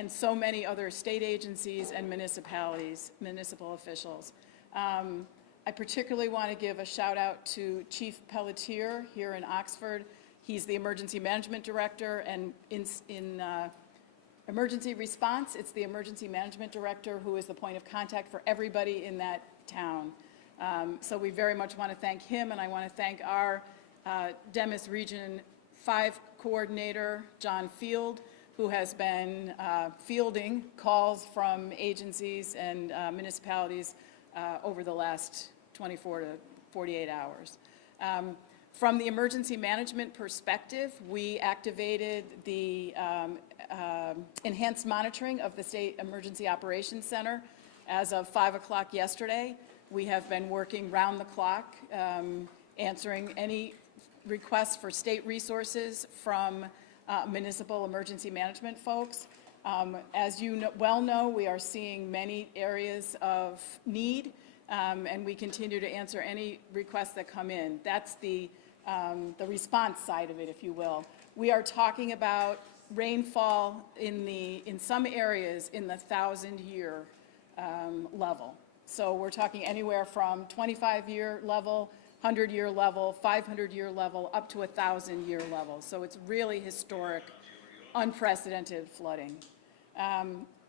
and so many other state agencies and municipalities, municipal officials. I particularly want to give a shout out to Chief Pelletier here in Oxford. He's the Emergency Management Director, and in emergency response, it's the Emergency Management Director who is the point of contact for everybody in that town. So we very much want to thank him, and I want to thank our Demas Region 5 Coordinator, John Field, who has been fielding calls from agencies and municipalities over the last 24 to 48 hours. From the emergency management perspective, we activated the enhanced monitoring of the State Emergency Operations Center as of 5 o'clock yesterday. We have been working round the clock, answering any requests for state resources from municipal emergency management folks. As you well know, we are seeing many areas of need, and we continue to answer any requests that come in. That's the response side of it, if you will. We are talking about rainfall in some areas in the 1,000-year level. So we're talking anywhere from 25-year level, 100-year level, 500-year level, up to 1,000-year level. So it's really historic, unprecedented flooding.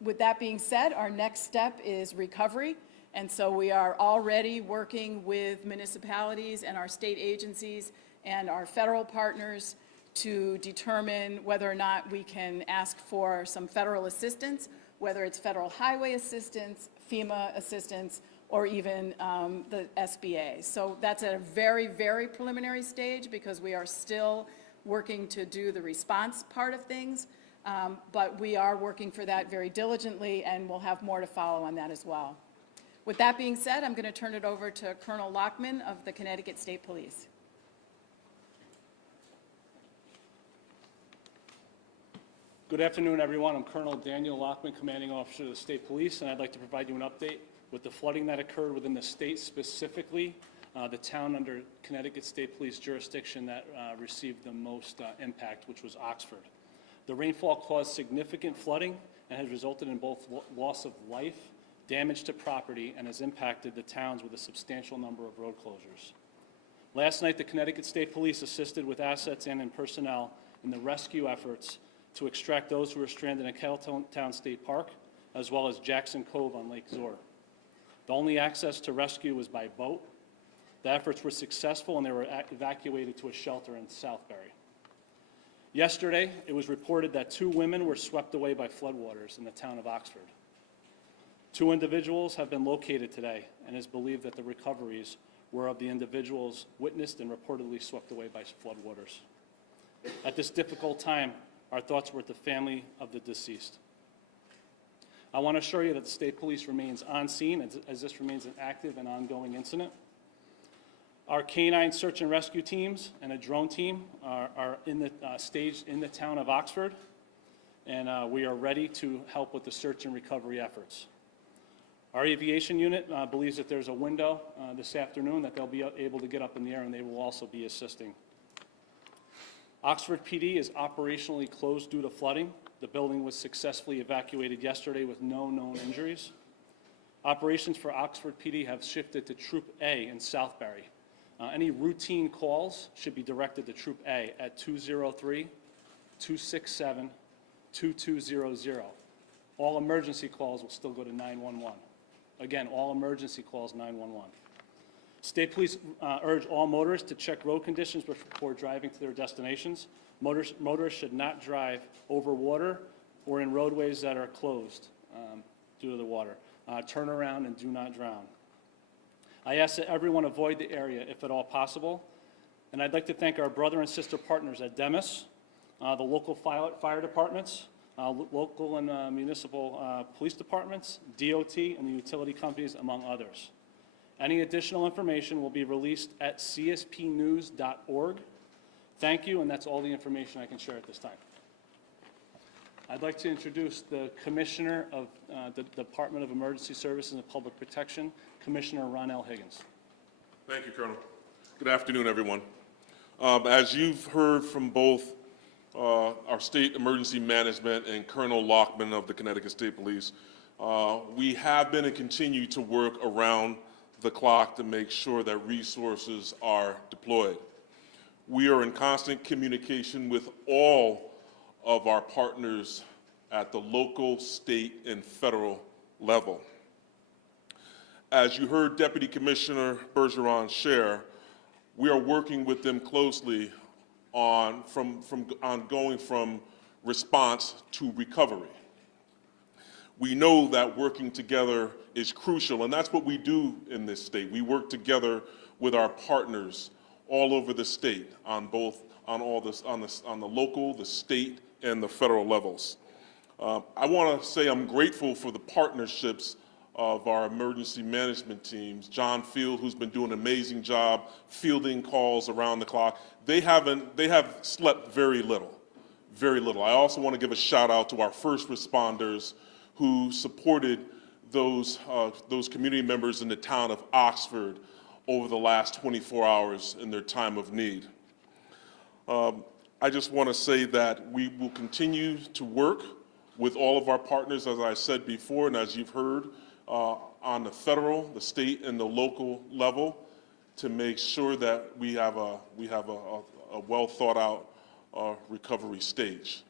With that being said, our next step is recovery. And so we are already working with municipalities and our state agencies and our federal partners to determine whether or not we can ask for some federal assistance, whether it's federal highway assistance, FEMA assistance, or even the SBA. So that's at a very, very preliminary stage because we are still working to do the response part of things, but we are working for that very diligently, and we'll have more to follow on that as well. With that being said, I'm going to turn it over to Colonel Lockman of the Connecticut State Police. Good afternoon, everyone. I'm Colonel Daniel Lockman, Commanding Officer of the State Police, and I'd like to provide you an update with the flooding that occurred within the state, specifically the town under Connecticut State Police jurisdiction that received the most impact, which was Oxford. The rainfall caused significant flooding and has resulted in both loss of life, damage to property, and has impacted the towns with a substantial number of road closures. Last night, the Connecticut State Police assisted with assets and in personnel in the rescue efforts to extract those who were stranded in Kettletown State Park, as well as Jackson Cove on Lake Zor. The only access to rescue was by boat. The efforts were successful, and they were evacuated to a shelter in Southbury. Yesterday, it was reported that 2 women were swept away by floodwaters in the town of Oxford. 2 individuals have been located today, and it is believed that the recoveries were of the individuals witnessed and reportedly swept away by floodwaters. At this difficult time, our thoughts were with the family of the deceased. I want to assure you that the State Police remains on scene as this remains an active and ongoing incident. Our canine search and rescue teams and a drone team are in the staged in the town of Oxford, and we are ready to help with the search and recovery efforts. Our aviation unit believes that there's a window this afternoon that they'll be able to get up in the air, and they will also be assisting. Oxford PD is operationally closed due to flooding. The building was successfully evacuated yesterday with no known injuries. Operations for Oxford PD have shifted to Troop A in Southbury. Any routine calls should be directed to Troop A at 203-267-2200. All emergency calls will still go to 911. Again, all emergency calls 911. State Police urge all motorists to check road conditions before driving to their destinations. Motorists should not drive over water or in roadways that are closed due to the water. Turn around and do not drown. I ask that everyone avoid the area if at all possible. And I'd like to thank our brother and sister partners at Demas, the local fire departments, local and municipal police departments, DOT, and the utility companies, among others. Any additional information will be released at cspnews.org. Thank you, and that's all the information I can share at this time. I'd like to introduce the Commissioner of the Department of Emergency Services and Public Protection, Commissioner Ronell Higgins. Thank you, Colonel. Good afternoon, everyone. As you've heard from both our state emergency management, and Colonel Lockman of the Connecticut State Police. We have been and continue to work around the clock to make sure that resources are deployed. We are in constant communication with all of our partners at the local, state, and federal level. As you heard Deputy Commissioner Bergeron share, we are working with them closely on going from response to recovery. We know that working together is crucial, and that's what we do in this state. We work together with our partners all over the state on the local, the state, and the federal levels. I want to say I'm grateful for the partnerships of our emergency management teams. John Field, who's been doing an amazing job fielding calls around the clock. They have slept very little, very little. I also want to give a shout out to our first responders who supported those community members in the town of Oxford over the last 24 hours in their time of need. I just want to say that we will continue to work with all of our partners, as I said before, and as you've heard, on the federal, the state, and the local level to make sure that we have a well thought out recovery stage.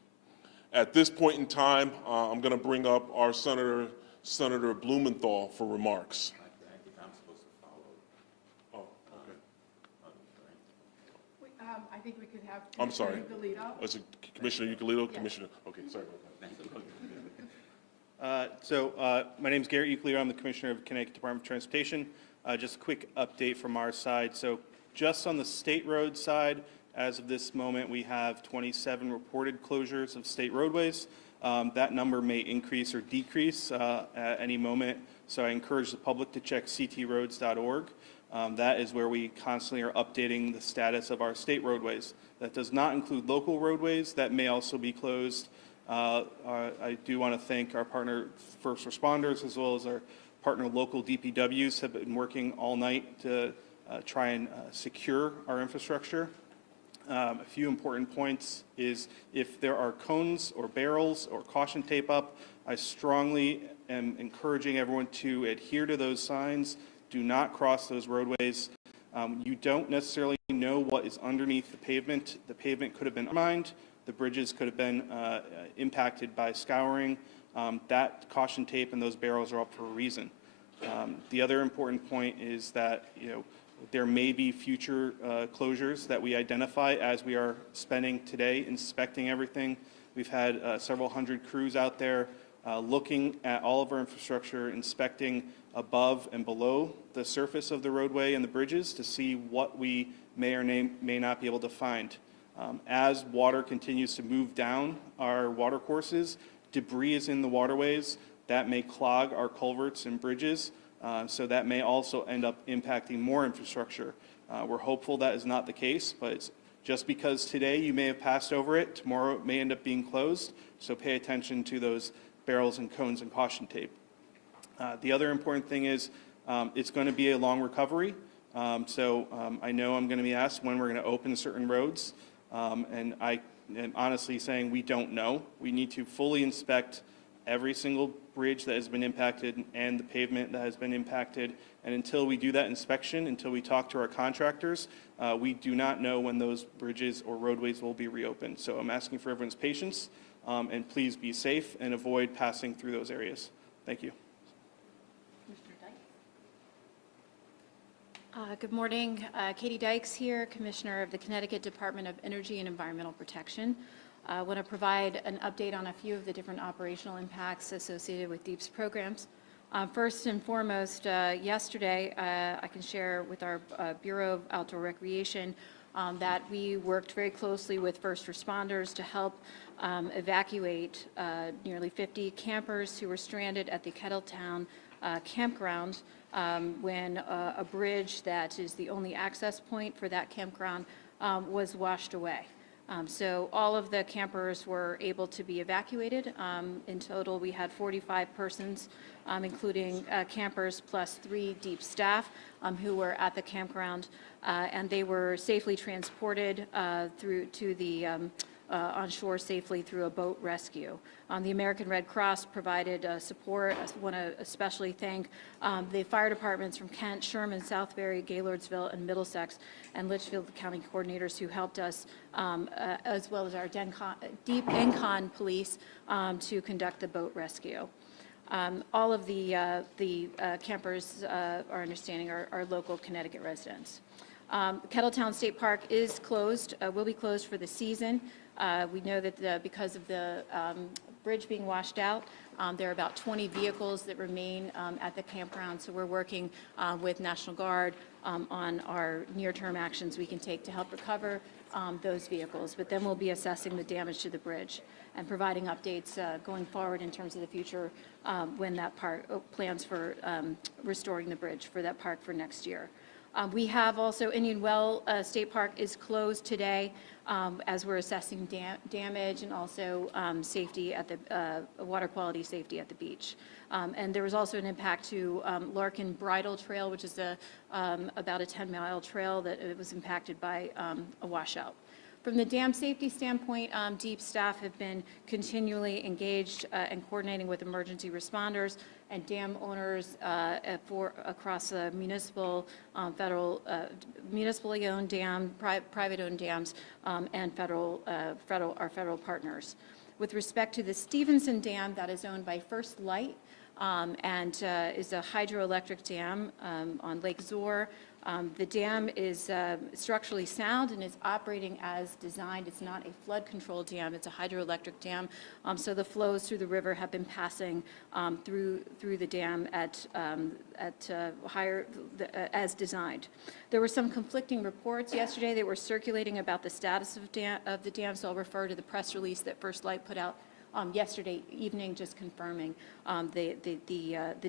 At this point in time, I'm going to bring up our Senator Blumenthal for remarks. I think I'm supposed to follow. Oh, okay. I think we could have I'm sorry. Commissioner Ugalito. Is it Commissioner Ugalito? Yes. Commissioner. Okay, sorry about that. My name is Garrett Uclear. I'm the Commissioner of Connecticut Department of Transportation. Just a quick update from our side. So just on the state road side, as of this moment, we have 27 reported closures of state roadways. That number may increase or decrease at any moment. So I encourage the public to check ctroads.org. That is where we constantly are updating the status of our state roadways. That does not include local roadways that may also be closed. I do want to thank our partner first responders as well as our partner local DPWs have been working all night to try and secure our infrastructure. A few important points is if there are cones or barrels or caution tape up, I strongly am encouraging everyone to adhere to those signs. Do not cross those roadways. You don't necessarily know what is underneath the pavement. The pavement could have been undermined. The bridges could have been impacted by scouring. That caution tape and those barrels are up for a reason. The other important point is that there may be future closures that we identify as we are spending today inspecting everything. We've had several hundred crews out there looking at all of our infrastructure, inspecting above and below the surface of the roadway and the bridges to see what we may or may not be able to find. As water continues to move down our water courses, debris is in the waterways. That may clog our culverts and bridges, so that may also end up impacting more infrastructure. We're hopeful that is not the case, but it's just because today you may have passed over it, tomorrow it may end up being closed, so pay attention to those barrels and cones and caution tape. The other important thing is it's going to be a long recovery, so I know I'm going to be asked when we're going to open certain roads. And I am honestly saying we don't know. We need to fully inspect every single bridge that has been impacted and the pavement that has been impacted. And until we do that inspection, until we talk to our contractors, we do not know when those bridges or roadways will be reopened. So I'm asking for everyone's patience, and please be safe and avoid passing through those areas. Thank you. Good morning. Katie Dykes here, Commissioner of the Connecticut Department of Energy and Environmental Protection. I want to provide an update on a few of the different operational impacts associated with DEEP's programs. First and foremost, yesterday, I can share with our Bureau of Outdoor Recreation that we worked very closely with first responders to help evacuate nearly 50 campers who were stranded at the Kettletown campground when a bridge that is the only access point for that campground was washed away. So all of the campers were able to be evacuated. In total, we had 45 persons, including campers plus 3 DEEP staff who were at the campground, and they were safely transported through to the on shore safely through a boat rescue. The American Red Cross provided support. I want to especially thank the fire departments from Kent, Sherman, Southbury, Gaylordsville, and Middlesex, and Litchfield County coordinators who helped us, as well as our Deep Encon police, to conduct the boat rescue. All of the campers, our understanding, are local Connecticut residents. Kettletown State Park is closed, will be closed for the season. We know that because of the bridge being washed out, there are about 20 vehicles that remain at the campground, so we're working with National Guard on our near-term actions we can take to help recover those vehicles. But then we'll be assessing the damage to the bridge and providing updates going forward in terms of the future when that park plans for restoring the bridge for that park for next year. We have also Indian Well State Park is closed today as we're assessing damage and also safety at the water quality safety at the beach. And there was also an impact to Larkin Bridle Trail, which is about a 10-mile trail that was impacted by a washout. From the dam safety standpoint, DEEP staff have been continually engaged and coordinating with emergency responders and dam owners across the municipal, municipally owned dam, private-owned dams, and our federal partners. With respect to the Stevenson Dam, that is owned by First Light and is a hydroelectric dam on Lake Zor. The dam is structurally sound and is operating as designed. It's not a flood control dam, it's a hydroelectric dam. So the flows through the river have been passing through the dam at higher, as designed. There were some conflicting reports yesterday that were circulating about the status of the dam, so I'll refer to the press release that First Light put out yesterday evening, just confirming the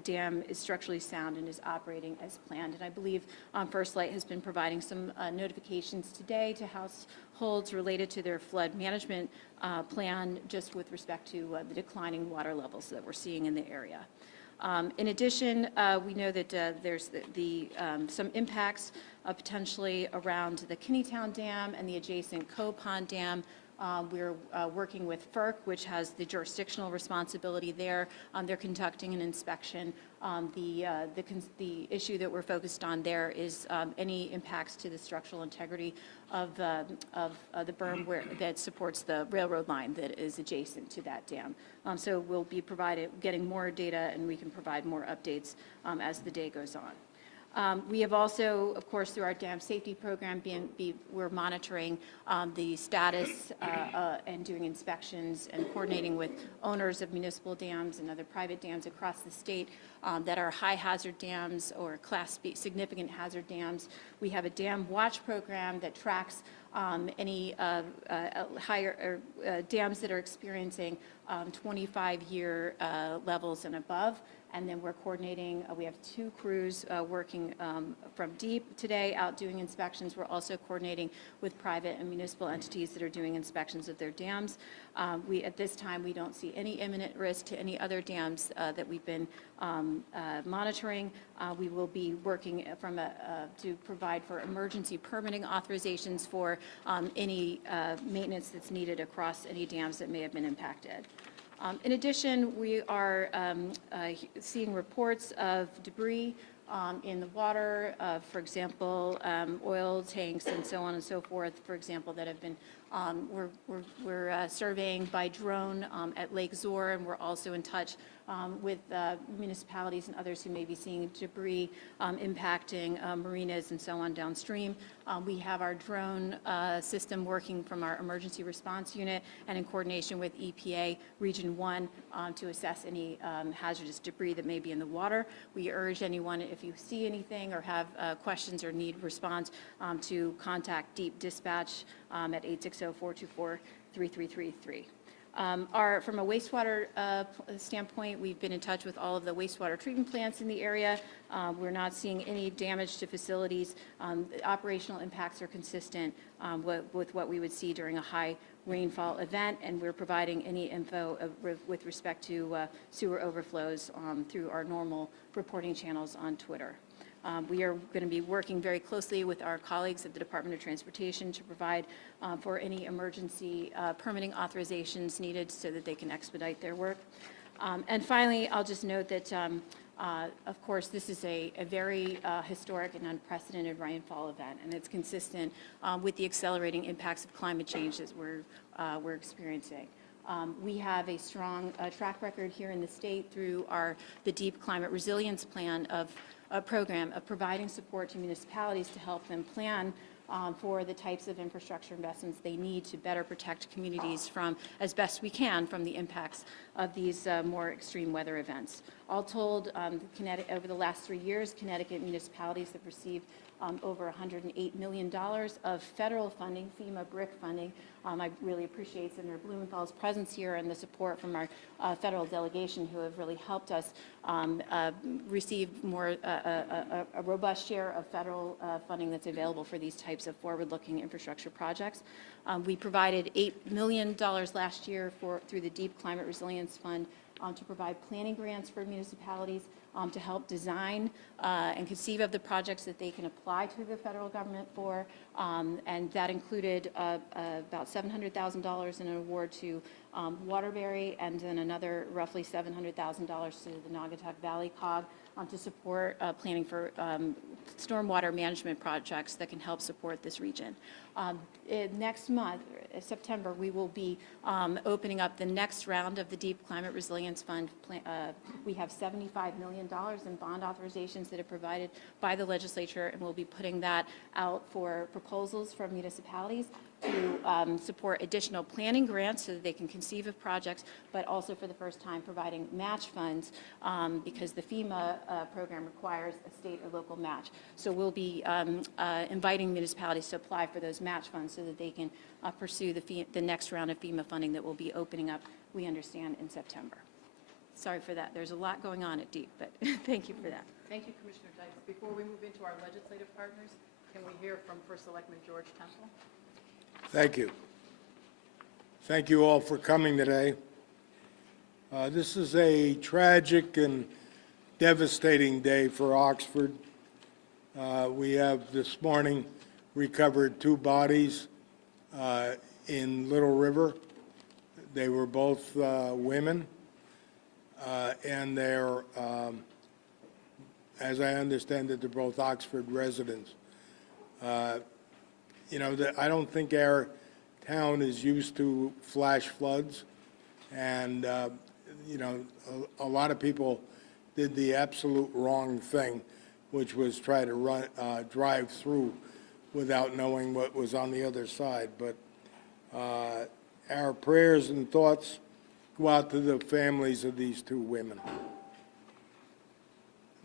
dam is structurally sound and is operating as planned. And I believe First Light has been providing some notifications today to households related to their flood management plan, just with respect to the declining water levels that we're seeing in the area. In addition, we know that there's some impacts potentially around the Kinneytown Dam and the adjacent Coe Pond Dam. We're working with FERC, which has the jurisdictional responsibility there. They're conducting an inspection. The issue that we're focused on there is any impacts to the structural integrity of the berm that supports the railroad line that is adjacent to that dam. So we'll be getting more data, and we can provide more updates as the day goes on. We have also, of course, through our dam safety program, we're monitoring the status and doing inspections and coordinating with owners of municipal dams and other private dams across the state that are high hazard dams or Class B significant hazard dams. We have a dam watch program that tracks any higher dams that are experiencing 25-year levels and above. And then we're coordinating, we have 2 crews working from DEEP today out doing inspections. We're also coordinating with private and municipal entities that are doing inspections of their dams. At this time, we don't see any imminent risk to any other dams that we've been monitoring. We will be working to provide for emergency permitting authorizations for any maintenance that's needed across any dams that may have been impacted. In addition, we are seeing reports of debris in the water, for example, oil tanks and so on and so forth, for example, that have been, we're surveying by drone at Lake Zor, and we're also in touch with municipalities and others who may be seeing debris impacting marinas and so on downstream. We have our drone system working from our emergency response unit and in coordination with EPA Region 1 to assess any hazardous debris that may be in the water. We urge anyone, if you see anything or have questions or need response, to contact DEEP Dispatch at 860-424-3333. From a wastewater standpoint, we've been in touch with all of the wastewater treatment plants in the area. We're not seeing any damage to facilities. The operational impacts are consistent with what we would see during a high rainfall event, and we're providing any info with respect to sewer overflows through our normal reporting channels on Twitter. We are going to be working very closely with our colleagues at the Department of Transportation to provide for any emergency permitting authorizations needed so that they can expedite their work. And finally, I'll just note that, of course, this is a very historic and unprecedented rainfall event, and it's consistent with the accelerating impacts of climate change that we're experiencing. We have a strong track record here in the state through the Deep Climate Resilience Plan program of providing support to municipalities to help them plan for the types of infrastructure investments they need to better protect communities from, as best we can, from the impacts of these more extreme weather events. All told, over the last 3 years, Connecticut municipalities have received over $108 million of federal funding, FEMA BRIC funding. I really appreciate Senator Blumenthal's presence here and the support from our federal delegation, who have really helped us receive a robust share of federal funding that's available for these types of forward-looking infrastructure projects. We provided $8 million last year through the Deep Climate Resilience Fund to provide planning grants for municipalities to help design and conceive of the projects that they can apply to the federal government for, and that included about $700,000 in an award to Waterbury, and then another roughly $700,000 to the Naugatuck Valley COG to support planning for stormwater management projects that can help support this region. Next month, September, we will be opening up the next round of the Deep Climate Resilience Fund. We have $75 million in bond authorizations that are provided by the legislature, and we'll be putting that out for proposals from municipalities to support additional planning grants so that they can conceive of projects, but also for the first time providing match funds because the FEMA program requires a state or local match. So we'll be inviting municipalities to apply for those match funds so that they can pursue the next round of FEMA funding that will be opening up, we understand, in September. Sorry for that. There's a lot going on at DEEP, but thank you for that. Thank you, Commissioner Dykes. Before we move into our legislative partners, can we hear from First Selectman George Temple? Thank you. Thank you all for coming today. This is a tragic and devastating day for Oxford. We have this morning recovered 2 bodies in Little River. They were both women, and they're, as I understand it, they're both Oxford residents. You know, I don't think our town is used to flash floods, and, you know, a lot of people did the absolute wrong thing, which was try to drive through without knowing what was on the other side. But our prayers and thoughts go out to the families of these 2 women.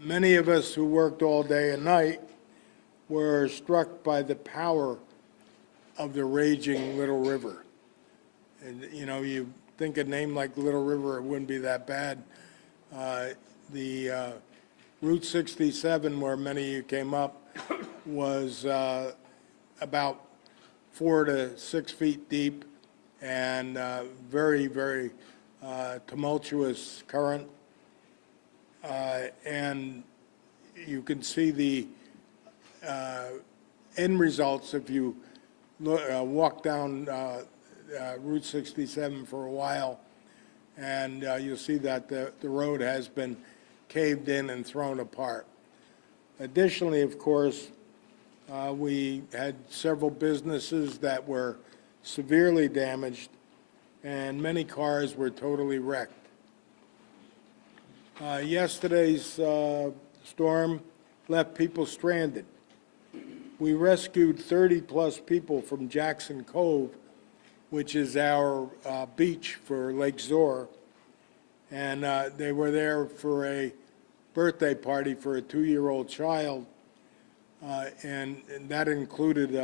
Many of us who worked all day and night were struck by the power of the raging Little River. And, you know, you think a name like Little River, it wouldn't be that bad. The Route 67, where many of you came up, was about 4 to 6 feet deep and very, very tumultuous current. And you can see the end results if you walk down Route 67 for a while, and you'll see that the road has been caved in and thrown apart. Additionally, of course, we had several businesses that were severely damaged, and many cars were totally wrecked. Yesterday's storm left people stranded. We rescued 30-plus people from Jackson Cove, which is our beach for Lake Zor, and they were there for a birthday party for a 2-year-old child, and that included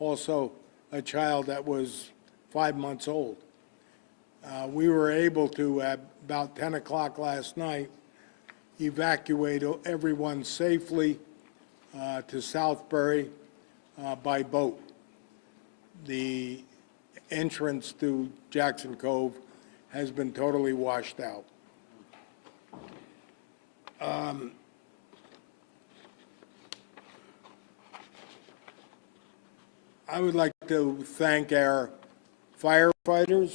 also a child that was 5 months old. We were able to, at about 10 o'clock last night, evacuate everyone safely to Southbury by boat. The entrance to Jackson Cove has been totally washed out. I would like to thank our firefighters,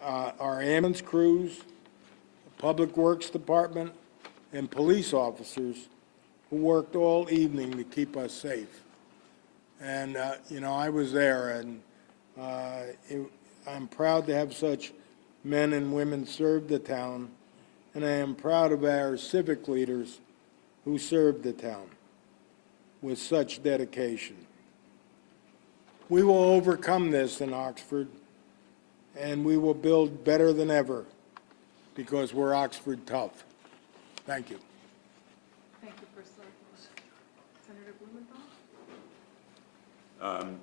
our ambulance crews, Public Works Department, and police officers who worked all evening to keep us safe. And, I was there, and I'm proud to have such men and women serve the town, and I am proud of our civic leaders who served the town with such dedication. We will overcome this in Oxford, and we will build better than ever because we're Oxford tough. Thank you. Thank you, First Selectman. Senator Blumenthal?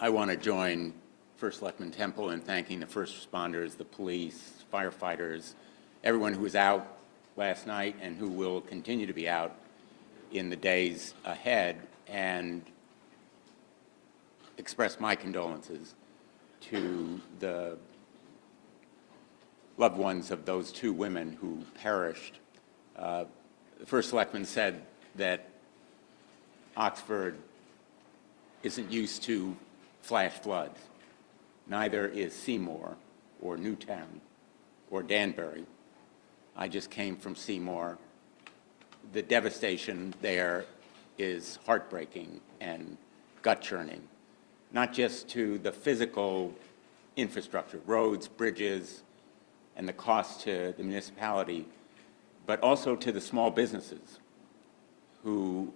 I want to join First Selectman Temple in thanking the first responders, the police, firefighters, everyone who was out last night and who will continue to be out in the days ahead, and express my condolences to the loved ones of those two women who perished. The First Selectman said that Oxford isn't used to flash floods. Neither is Seymour or Newtown or Danbury. I just came from Seymour. The devastation there is heartbreaking and gut-churning, not just to the physical infrastructure, roads, bridges, and the cost to the municipality, but also to the small businesses who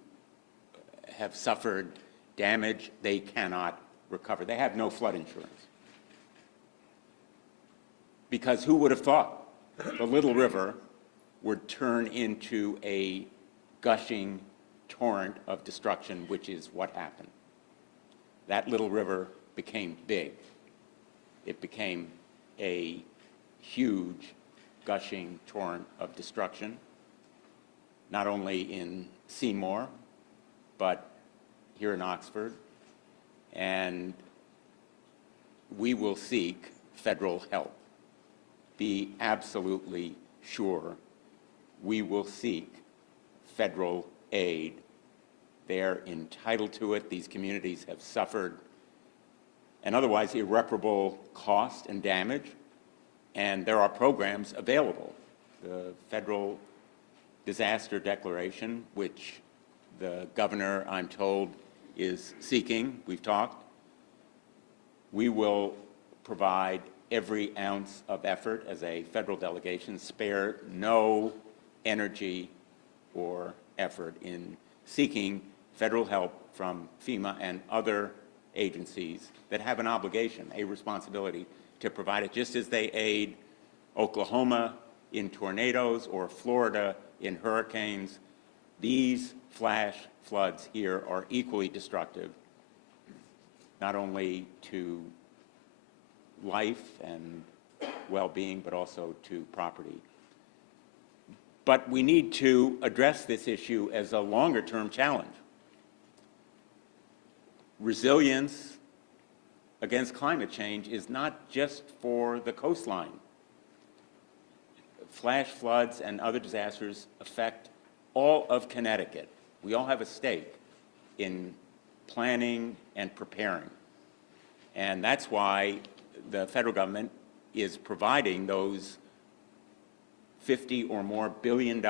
have suffered damage they cannot recover. They have no flood insurance. Because who would have thought the Little River would turn into a gushing torrent of destruction, which is what happened. That Little River became big. It became a huge gushing torrent of destruction, not only in Seymour, but here in Oxford. And we will seek federal help. Be absolutely sure we will seek federal aid. They're entitled to it. These communities have suffered an otherwise irreparable cost and damage, and there are programs available. The federal disaster declaration, which the governor, I'm told, is seeking, we've talked. We will provide every ounce of effort as a federal delegation, spare no energy or effort in seeking federal help from FEMA and other agencies that have an obligation, a responsibility to provide it, just as they aid Oklahoma in tornadoes or Florida in hurricanes. These flash floods here are equally destructive, not only to life and well-being, but also to property. But we need to address this issue as a longer-term challenge. Resilience against climate change is not just for the coastline. Flash floods and other disasters affect all of Connecticut. We all have a stake in planning and preparing. And that's why the federal government is providing those $50 or more billion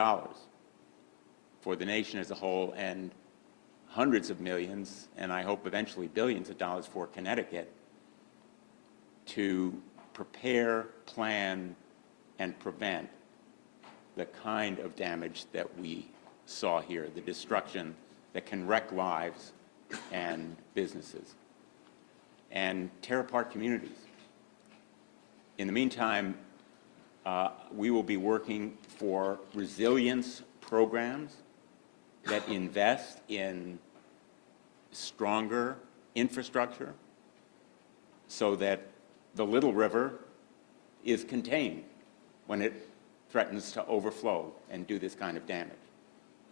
for the nation as a whole, and hundreds of millions, and I hope eventually billions of dollars for Connecticut to prepare, plan, and prevent the kind of damage that we saw here, the destruction that can wreck lives and businesses and tear apart communities. In the meantime, we will be working for resilience programs that invest in stronger infrastructure so that the Little River is contained when it threatens to overflow and do this kind of damage.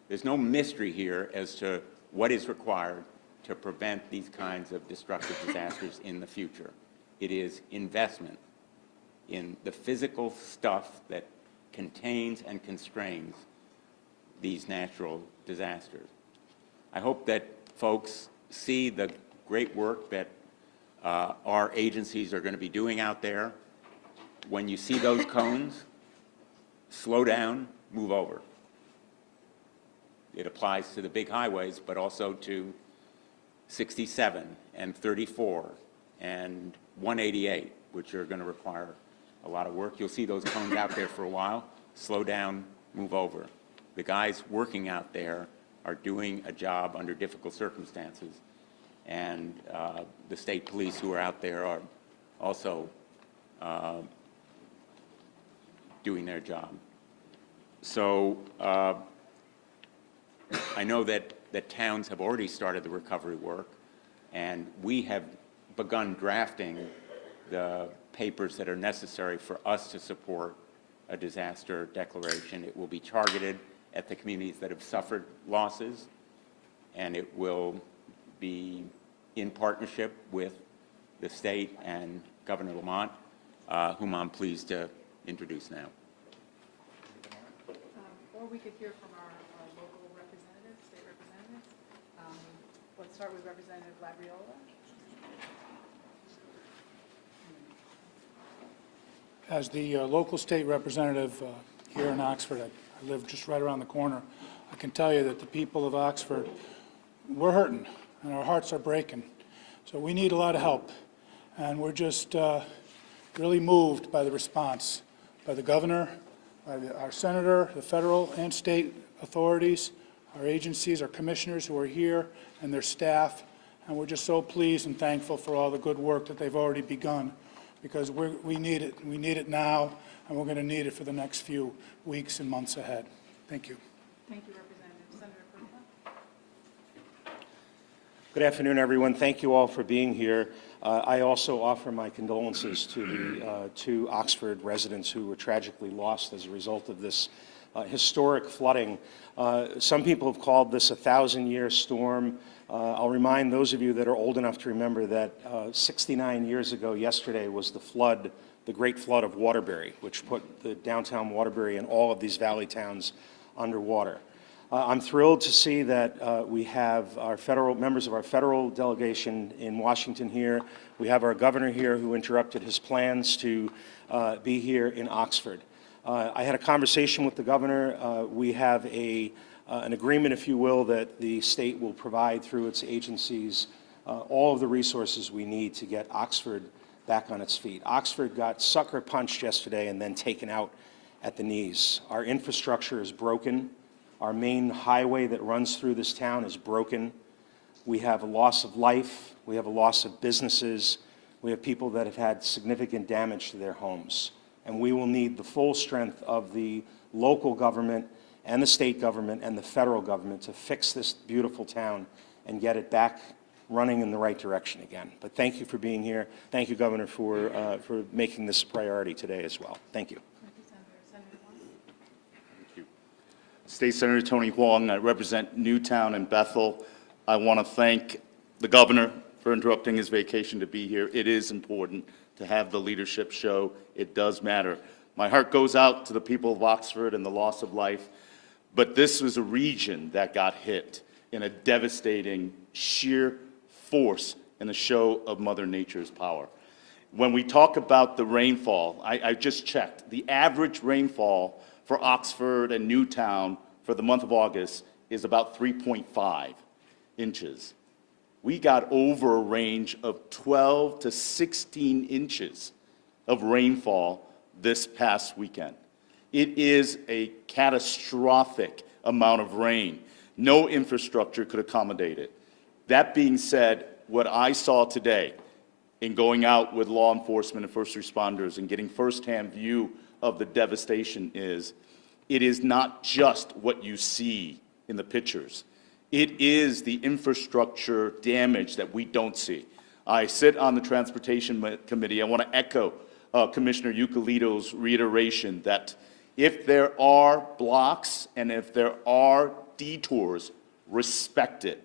There's no mystery here as to what is required to prevent these kinds of destructive disasters in the future. It is investment in the physical stuff that contains and constrains these natural disasters. I hope that folks see the great work that our agencies are going to be doing out there. When you see those cones, slow down, move over. It applies to the big highways, but also to 67 and 34 and 188, which are going to require a lot of work. You'll see those cones out there for a while. Slow down, move over. The guys working out there are doing a job under difficult circumstances, and the state police who are out there are also doing their job. So I know that towns have already started the recovery work, and we have begun drafting the papers that are necessary for us to support a disaster declaration. It will be targeted at the communities that have suffered losses, and it will be in partnership with the state and Governor Lamont, whom I'm pleased to introduce now. Or we could hear from our local representatives, state representatives. Let's start with Representative Labriola. As the local state representative here in Oxford, I live just right around the corner. I can tell you that the people of Oxford, we're hurting and our hearts are breaking. So we need a lot of help. And we're just really moved by the response by the governor, by our senator, the federal and state authorities, our agencies, our commissioners who are here, and their staff. And we're just so pleased and thankful for all the good work that they've already begun, because we need it. We need it now, and we're going to need it for the next few weeks and months ahead. Thank you. Thank you, Representative. Senator Purcell. Good afternoon, everyone. Thank you all for being here. I also offer my condolences to the two Oxford residents who were tragically lost as a result of this historic flooding. Some people have called this a 1,000-year storm. I'll remind those of you that are old enough to remember that 69 years ago yesterday was the flood, the Great Flood of Waterbury, which put the downtown Waterbury and all of these valley towns underwater. I'm thrilled to see that we have our members of our federal delegation in Washington here. We have our governor here who interrupted his plans to be here in Oxford. I had a conversation with the governor. We have an agreement, if you will, that the state will provide through its agencies all of the resources we need to get Oxford back on its feet. Oxford got sucker punched yesterday and then taken out at the knees. Our infrastructure is broken. Our main highway that runs through this town is broken. We have a loss of life. We have a loss of businesses. We have people that have had significant damage to their homes. And we will need the full strength of the local government and the state government and the federal government to fix this beautiful town and get it back running in the right direction again. But thank you for being here. Thank you, Governor, for making this a priority today as well. Thank you. State Senator Tony Huang, I represent Newtown and Bethel. I want to thank the governor for interrupting his vacation to be here. It is important to have the leadership show. It does matter. My heart goes out to the people of Oxford and the loss of life, but this was a region that got hit in a devastating, sheer force in the show of Mother Nature's power. When we talk about the rainfall, I just checked. The average rainfall for Oxford and Newtown for the month of August is about 3.5 inches. We got over a range of 12 to 16 inches of rainfall this past weekend. It is a catastrophic amount of rain. No infrastructure could accommodate it. That being said, what I saw today in going out with law enforcement and first responders and getting firsthand view of the devastation is, it is not just what you see in the pictures. It is the infrastructure damage that we don't see. I sit on the Transportation Committee. I want to echo Commissioner Euclidis's reiteration that if there are blocks and if there are detours, respect it.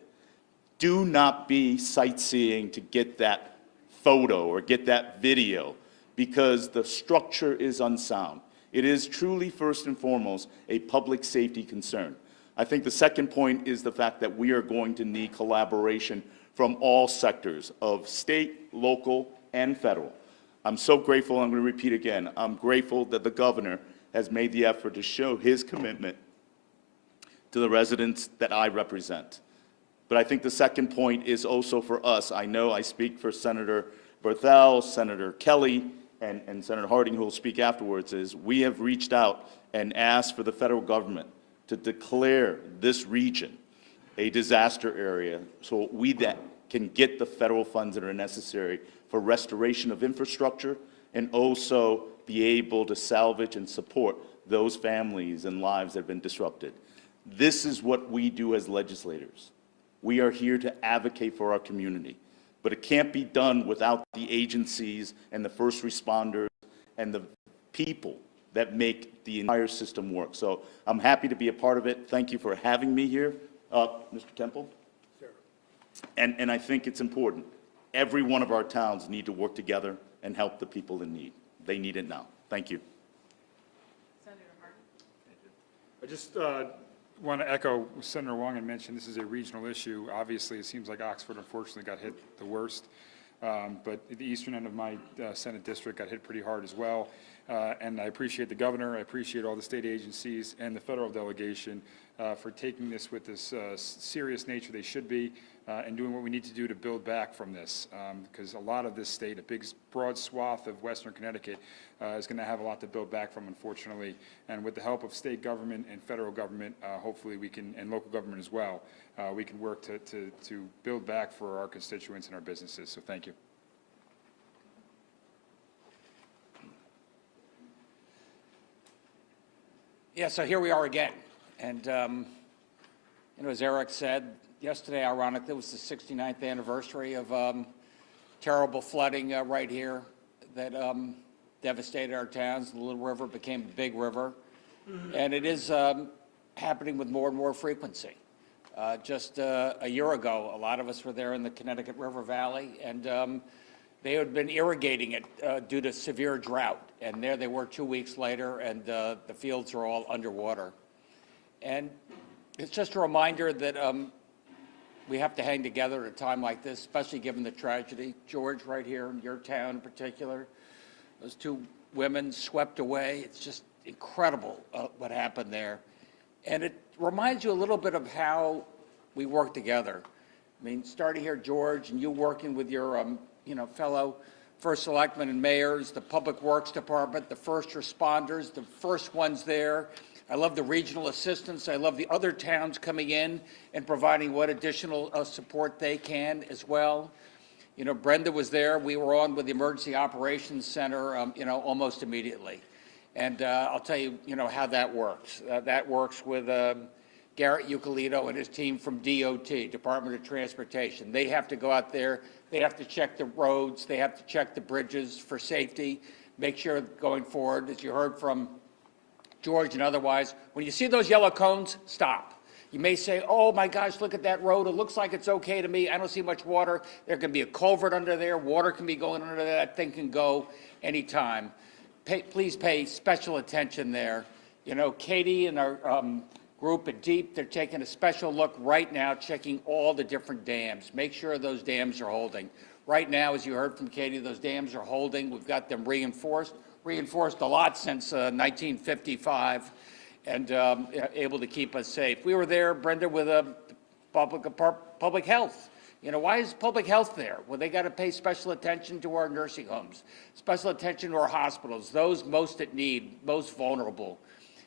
Do not be sightseeing to get that photo or get that video, because the structure is unsound. It is truly, first and foremost, a public safety concern. I think the second point is the fact that we are going to need collaboration from all sectors of state, local, and federal. I'm so grateful, I'm going to repeat again, I'm grateful that the governor has made the effort to show his commitment to the residents that I represent. But I think the second point is also for us. I know I speak for Senator Berthel, Senator Kelly, and Senator Harding, who will speak afterwards, is we have reached out and asked for the federal government to declare this region a disaster area so we that can get the federal funds that are necessary for restoration of infrastructure and also be able to salvage and support those families and lives that have been disrupted. This is what we do as legislators. We are here to advocate for our community, but it can't be done without the agencies and the first responders and the people that make the entire system work. So I'm happy to be a part of it. Thank you for having me here, Mr. Temple. Sure. And I think it's important. Every one of our towns need to work together and help the people in need. They need it now. Thank you. I just want to echo what Senator Wong had mentioned. This is a regional issue. Obviously, it seems like Oxford unfortunately got hit the worst, but the eastern end of my Senate district got hit pretty hard as well. And I appreciate the governor, I appreciate all the state agencies and the federal delegation for taking this with this serious nature they should be, and doing what we need to do to build back from this, because a lot of this state, a big broad swath of western Connecticut, is going to have a lot to build back from, unfortunately. And with the help of state government and federal government, hopefully we can, and local government as well, we can work to build back for our constituents and our businesses. So thank you. Yeah, so here we are again. And, as Eric said, yesterday, ironically, was the 69th anniversary of terrible flooding right here that devastated our towns. The Little River became a big river. And it is happening with more and more frequency. Just a year ago, a lot of us were there in the Connecticut River Valley, and they had been irrigating it due to severe drought. And there they were 2 weeks later, and the fields are all underwater. And it's just a reminder that we have to hang together at a time like this, especially given the tragedy. George, right here in your town in particular, those two women swept away. It's just incredible what happened there. And it reminds you a little bit of how we work together. I mean, starting here, George, and you working with your fellow first selectmen and mayors, the public works department, the first responders, the first ones there. I love the regional assistants. I love the other towns coming in and providing what additional support they can as well. Brenda was there. We were on with the Emergency Operations Center, almost immediately. And I'll tell you, how that works. That works with Garrett Euclidito and his team from DOT, Department of Transportation. They have to go out there. They have to check the roads. They have to check the bridges for safety, make sure going forward, as you heard from George and otherwise, when you see those yellow cones, stop. You may say, oh my gosh, look at that road. It looks like it's okay to me. I don't see much water. There can be a culvert under there. Water can be going under there. That thing can go anytime. Please pay special attention there. Katie and our group at Deep, they're taking a special look right now, checking all the different dams. Make sure those dams are holding. Right now, as you heard from Katie, those dams are holding. We've got them reinforced a lot since 1955, and able to keep us safe. We were there, Brenda, with public health. Why is public health there? Well, they got to pay special attention to our nursing homes, special attention to our hospitals, those most at need, most vulnerable.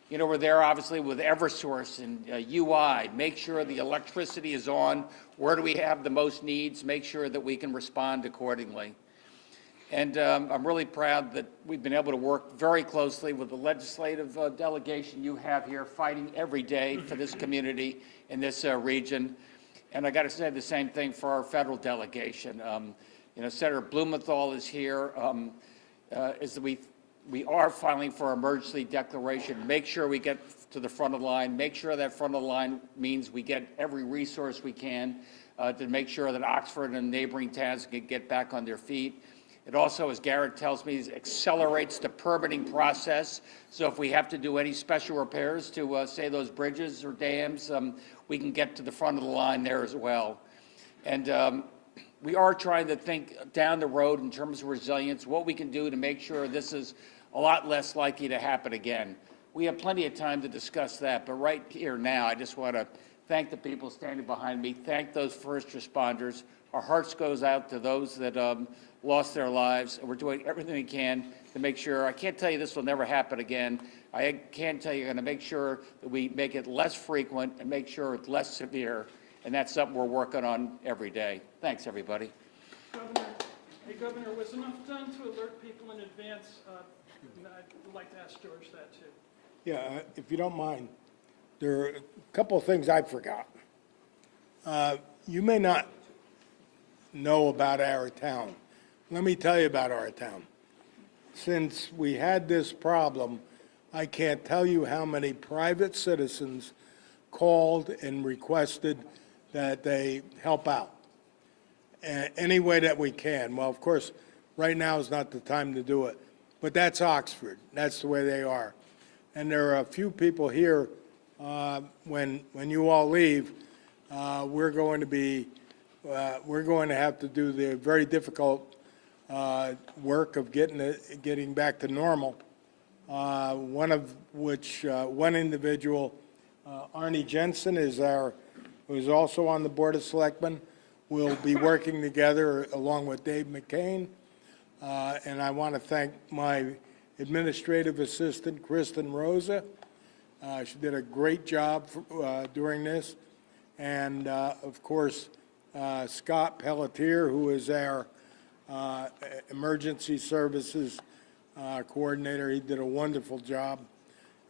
We're there, obviously, with Eversource and UI. Make sure the electricity is on. Where do we have the most needs? Make sure that we can respond accordingly. And I'm really proud that we've been able to work very closely with the legislative delegation you have here, fighting every day for this community in this region. And I got to say the same thing for our federal delegation. Senator Blumenthal is here. We are filing for emergency declaration. Make sure we get to the front of the line. Make sure that front of the line means we get every resource we can to make sure that Oxford and neighboring towns can get back on their feet. It also, as Garrett tells me, accelerates the permitting process. So if we have to do any special repairs to, say, those bridges or dams, we can get to the front of the line there as well. And we are trying to think down the road in terms of resilience, what we can do to make sure this is a lot less likely to happen again. We have plenty of time to discuss that, but right here now, I just want to thank the people standing behind me, thank those first responders. Our hearts goes out to those that lost their lives, and we're doing everything we can to make sure. I can't tell you this will never happen again. I can tell you I'm going to make sure that we make it less frequent and make sure it's less severe, and that's something we're working on every day. Thanks, everybody. Governor, was enough done to alert people in advance? I'd like to ask George that too. Yeah, if you don't mind, there are a couple of things I forgot. You may not know about our town. Let me tell you about our town. Since we had this problem, I can't tell you how many private citizens called and requested that they help out any way that we can. Well, of course, right now is not the time to do it, but that's Oxford. That's the way they are. And there are a few people here, when you all leave, we're going to have to do the very difficult work of getting back to normal. One of which, one individual, Arnie Jensen, who's also on the Board of Selectmen. We'll be working together along with Dave McCain. And I want to thank my administrative assistant, Kristen Rosa. She did a great job during this. And, of course, Scott Pelletier, who is our emergency services coordinator. He did a wonderful job.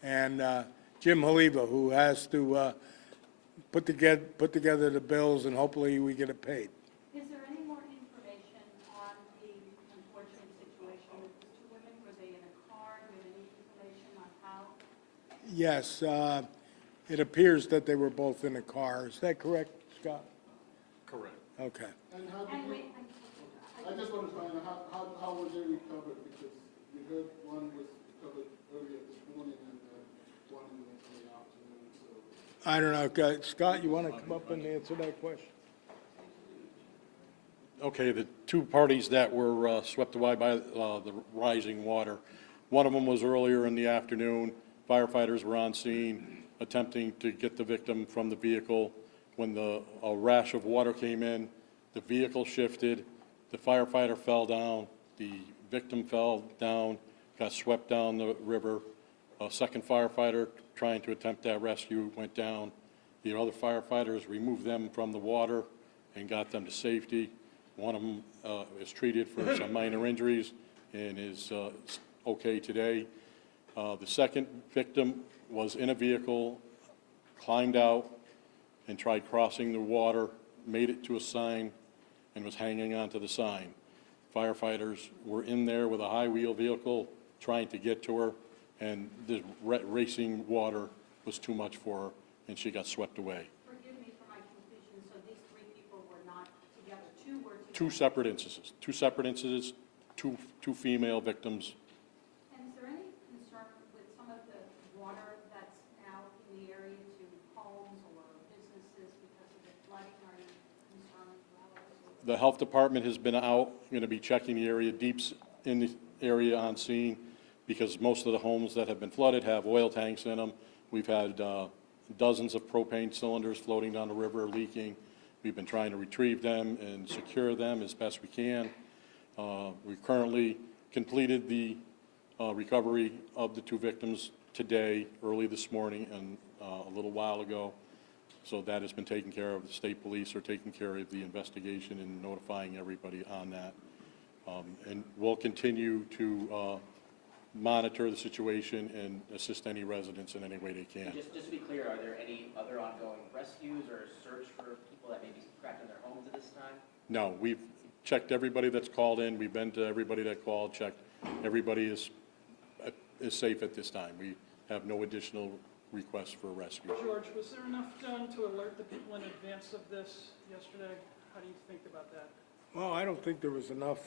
And Jim Haliva, who has to put together the bills, and hopefully we get it paid. Is there any more information on the unfortunate situation with the two women? Were they in a car? Do you have any information on how? Yes, it appears that they were both in a car. Is that correct, Scott? Correct. Okay. And how did And you, I just want to find out how were they recovered? Because we heard one was recovered earlier this morning and one in the afternoon, so. I don't know. Okay, Scott, you want to come up and answer that question? Okay, the two parties that were swept away by the rising water, one of them was earlier in the afternoon. Firefighters were on scene attempting to get the victim from the vehicle. When a rash of water came in, the vehicle shifted, the firefighter fell down, the victim fell down, got swept down the river. A second firefighter trying to attempt that rescue went down. The other firefighters removed them from the water and got them to safety. One of them is treated for some minor injuries and is okay today. The second victim was in a vehicle, climbed out, and tried crossing the water, made it to a sign, and was hanging onto the sign. Firefighters were in there with a high-wheel vehicle trying to get to her, and the racing water was too much for her, and she got swept away. Forgive me for my confusion, so these three people were not together, two were together? Two separate incidents, two female victims. And is there any concern with some of the water that's now in the area to homes or businesses because of the flooding? Are you concerned about it? The health department has been out, going to be checking the area, deeps in the area on scene, because most of the homes that have been flooded have oil tanks in them. We've had dozens of propane cylinders floating down the river leaking. We've been trying to retrieve them and secure them as best we can. We've currently completed the recovery of the two victims today, early this morning, and a little while ago. So that has been taken care of. The state police are taking care of the investigation and notifying everybody on that. And we'll continue to monitor the situation and assist any residents in any way they can. Just to be clear, are there any other ongoing rescues or search for people that may be trapped in their homes at this time? No, we've checked everybody that's called in. We've been to everybody that called, checked. Everybody is safe at this time. We have no additional requests for rescue. George, was there enough done to alert the people in advance of this yesterday? How do you think about that? Well, I don't think there was enough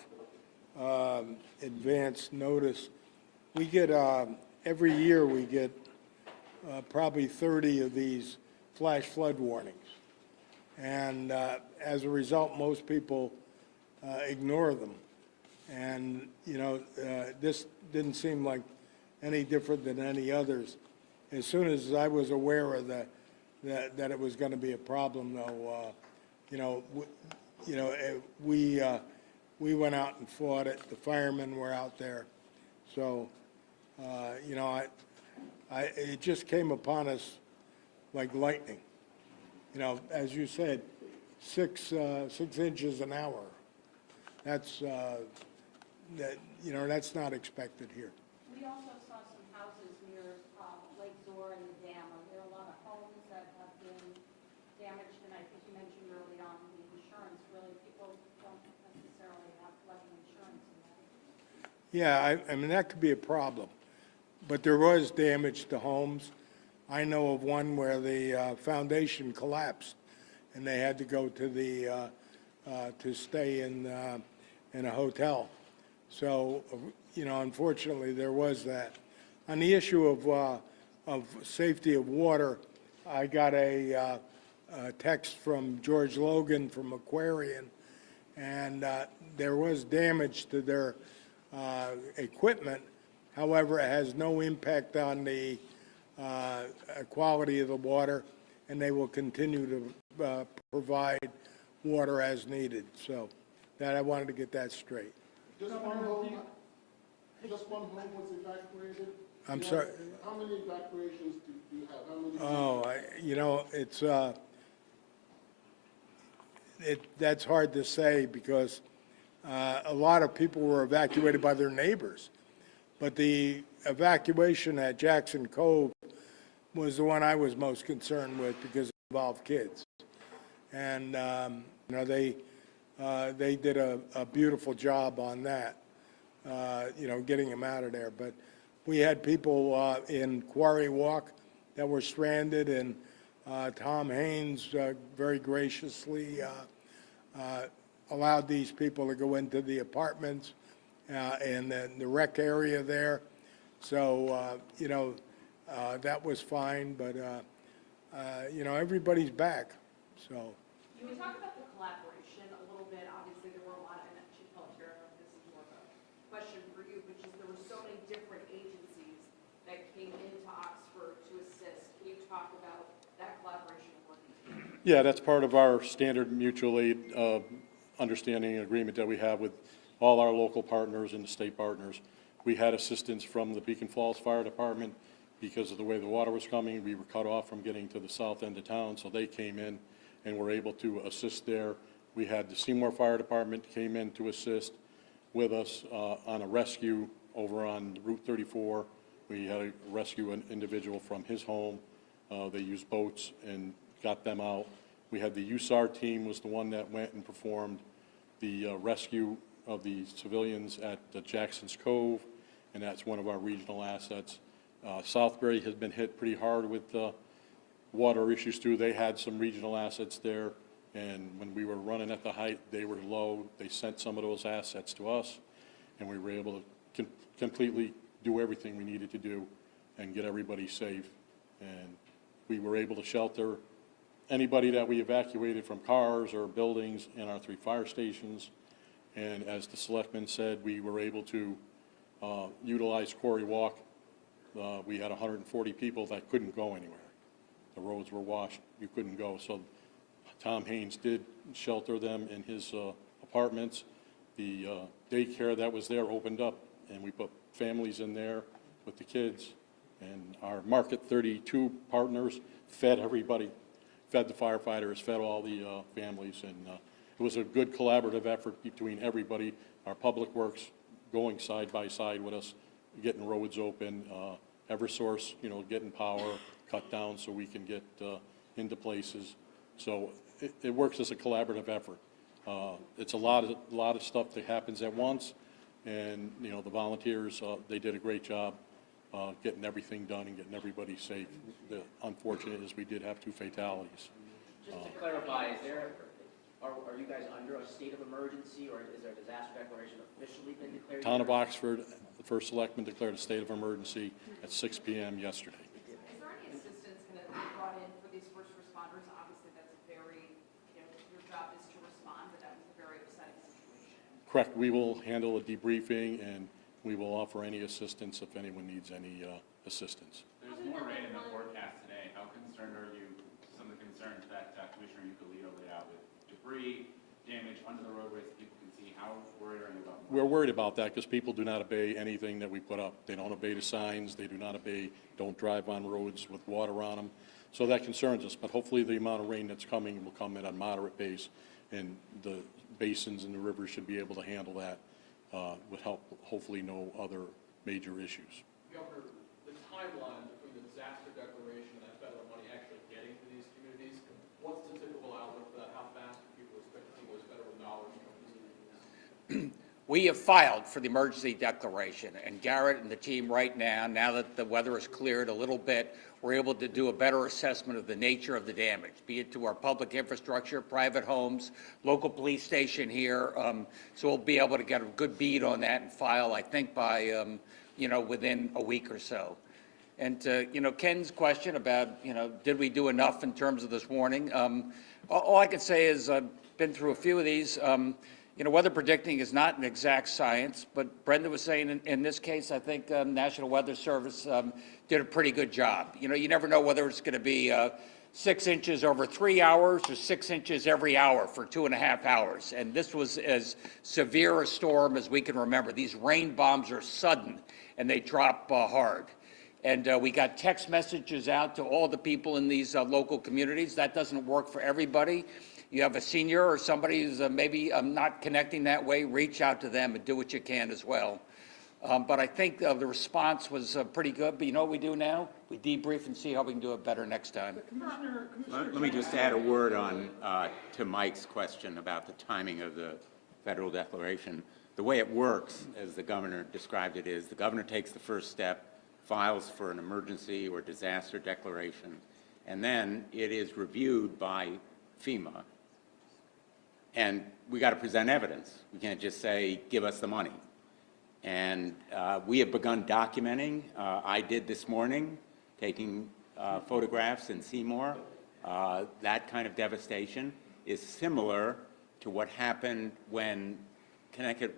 advance notice. We get, every year we get probably 30 of these flash flood warnings. And as a result, most people ignore them. And, you know, this didn't seem like any different than any others. As soon as I was aware of that it was going to be a problem, though, we went out and fought it. The firemen were out there. So, you know, it just came upon us like lightning. You know, as you said, 6 inches an hour. That's you know, that's not expected here. We also saw some houses near Lake Zor and the dam. Are there a lot of homes that have been damaged? And I think you mentioned early on the insurance. Really, people don't necessarily have flooding insurance in that. Yeah, I mean, that could be a problem. But there was damage to homes. I know of one where the foundation collapsed, and they had to go to to stay in a hotel. So, you know, unfortunately, there was that. On the issue of safety of water, I got a text from George Logan from Aquarian, and there was damage to their equipment. However, it has no impact on the quality of the water, and they will continue to provide water as needed. So that I wanted to get that straight. Just one home was evacuated? I'm sorry. How many evacuations do you have? How many? You know, it's that's hard to say because a lot of people were evacuated by their neighbors. But the evacuation at Jackson Cove was the one I was most concerned with because it involved kids. And, you know, they did a beautiful job on that, you know, getting them out of there. But we had people in Quarry Walk that were stranded, and Tom Haynes very graciously allowed these people to go into the apartments and then the rec area there. So, you know, that was fine, but, you know, everybody's back, so. Can we talk about the collaboration a little bit? Obviously, there were a lot of, and Chief Pelletier, this is more of a question for you, but just there were so many different agencies that came into Oxford to assist. Can you talk about that collaboration and working together? Yeah, that's part of our standard mutual aid understanding and agreement that we have with all our local partners and the state partners. We had assistance from the Beacon Falls Fire Department because of the way the water was coming. We were cut off from getting to the south end of town, so they came in and were able to assist there. We had the Seymour Fire Department came in to assist with us on a rescue over on Route 34. We had to rescue an individual from his home. They used boats and got them out. We had the USAR team was the one that went and performed the rescue of the civilians at Jackson's Cove, and that's one of our regional assets. Southbury has been hit pretty hard with water issues too. They had some regional assets there, and when we were running at the height, they were low. They sent some of those assets to us, and we were able to completely do everything we needed to do and get everybody safe. And we were able to shelter anybody that we evacuated from cars or buildings in our 3 fire stations. And as the selectman said, we were able to utilize Quarry Walk. We had 140 people that couldn't go anywhere. The roads were washed, you couldn't go. So Tom Haynes did shelter them in his apartments. The daycare that was there opened up, and we put families in there with the kids. And our Market 32 partners fed everybody, fed the firefighters, fed all the families. And it was a good collaborative effort between everybody. Our public works going side by side with us, getting roads open, Eversource, you know, getting power cut down so we can get into places. So it works as a collaborative effort. It's a lot of stuff that happens at once, and you know the volunteers they did a great job getting everything done and getting everybody safe. The unfortunate is we did have 2 fatalities. Just to clarify, is there Are you guys under a state of emergency, or is there a disaster declaration officially been declared? Town of Oxford, the first selectman declared a state of emergency at 6 p.m. yesterday. Is there any assistance going to be brought in for these first responders? Obviously, that's a very, your job is to respond, but that was a very upsetting situation. Correct. We will handle a debriefing, and we will offer any assistance if anyone needs any assistance. There's more rain in the forecast today. How concerned are you, some of the concerns that Commissioner Ucalito laid out with debris, damage under the roadways that people can see? How worried are you about that? We're worried about that because people do not obey anything that we put up. They don't obey the signs. They do not obey, don't drive on roads with water on them. So that concerns us. But hopefully the amount of rain that's coming will come at a moderate pace, and the basins and the rivers should be able to handle that with help, hopefully no other major issues. Governor, the timeline between the disaster declaration and that federal money actually getting to these communities, what's the typical outlook for that? How fast do people expect to see those federal dollars come to these communities? We have filed for the emergency declaration, and Garrett and the team right now that the weather has cleared a little bit, we're able to do a better assessment of the nature of the damage, be it to our public infrastructure, private homes, local police station here. So we'll be able to get a good bead on that and file, I think, by, within a week or so. And, Ken's question about, did we do enough in terms of this warning? All I can say is I've been through a few of these. Weather predicting is not an exact science, but Brenda was saying in this case, I think National Weather Service did a pretty good job. You never know whether it's going to be 6 inches over 3 hours or 6 inches every hour for 2.5 hours. And this was as severe a storm as we can remember. These rain bombs are sudden, and they drop hard. And we got text messages out to all the people in these local communities. That doesn't work for everybody. You have a senior or somebody who's maybe not connecting that way, reach out to them and do what you can as well. But I think the response was pretty good. But you know what we do now? We debrief and see how we can do it better next time. Let me just add a word on to Mike's question about the timing of the federal declaration. The way it works, as the governor described it, is the governor takes the first step, files for an emergency or disaster declaration, and then it is reviewed by FEMA. And we got to present evidence. We can't just say, give us the money. And we have begun documenting. I did this morning, taking photographs in Seymour. That kind of devastation is similar to what happened when Connecticut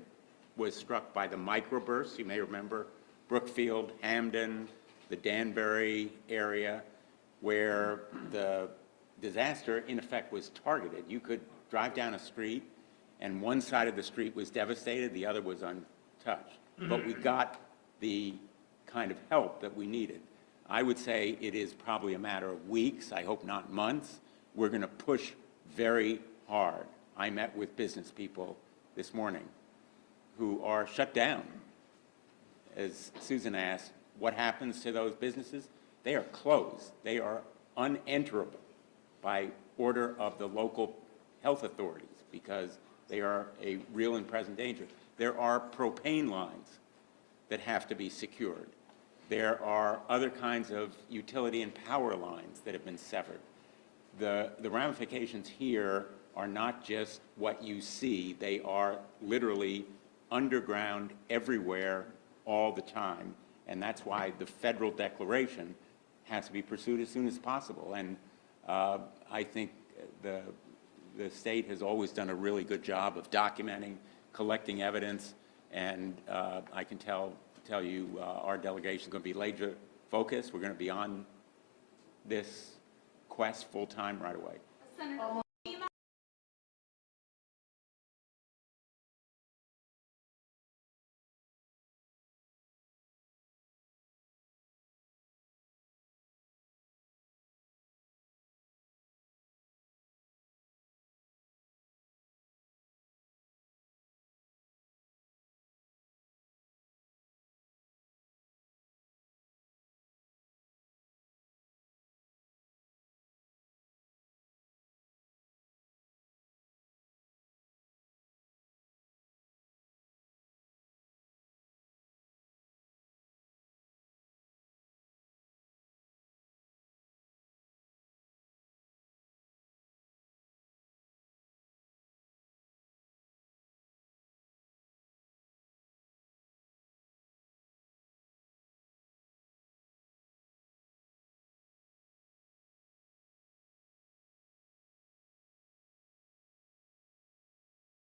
was struck by the microbursts. You may remember Brookfield, Hamden, the Danbury area, where the disaster, in effect, was targeted. You could drive down a street, and one side of the street was devastated, the other was untouched. But we got the kind of help that we needed. I would say it is probably a matter of weeks, I hope not months. We're going to push very hard. I met with business people this morning who are shut down. As Susan asked, what happens to those businesses? They are closed. They are unenterable by order of the local health authorities because they are a real and present danger. There are propane lines that have to be secured. There are other kinds of utility and power lines that have been severed. The ramifications here are not just what you see. They are literally underground everywhere all the time. And that's why the federal declaration has to be pursued as soon as possible. And I think the state has always done a really good job of documenting, collecting evidence, and I can tell you our delegation is going to be laser focused. We're going to be on this quest full time right away. Senator,